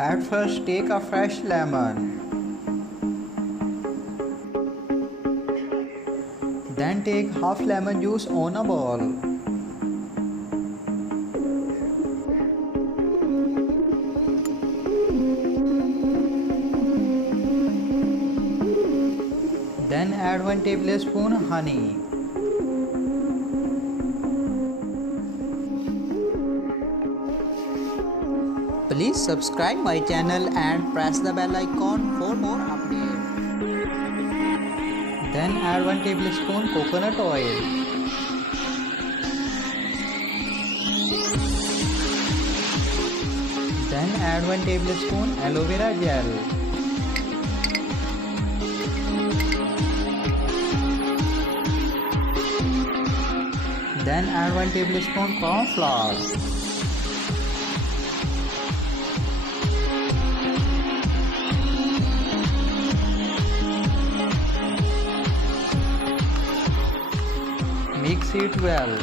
At first, take a fresh lemon. Then take half lemon juice on a bowl. Then add 1 tablespoon honey. Please subscribe my channel and press the bell icon for more updates. Then add 1 tablespoon coconut oil. Then add 1 tablespoon aloe vera gel. Then add 1 tablespoon corn flour. Mix it well.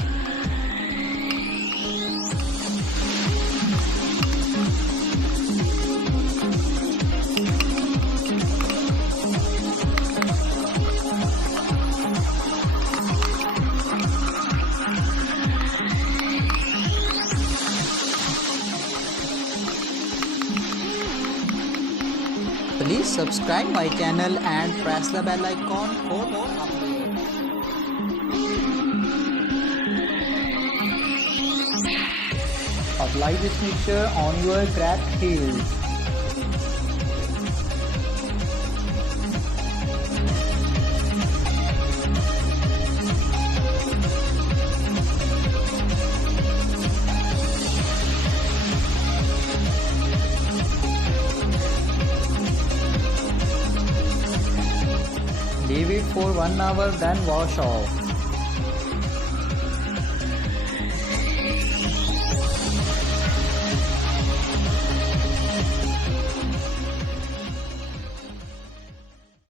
Please subscribe my channel and press the bell icon for more updates. Apply this mixture on your cracked heels. Leave it for 1 hour, then wash off.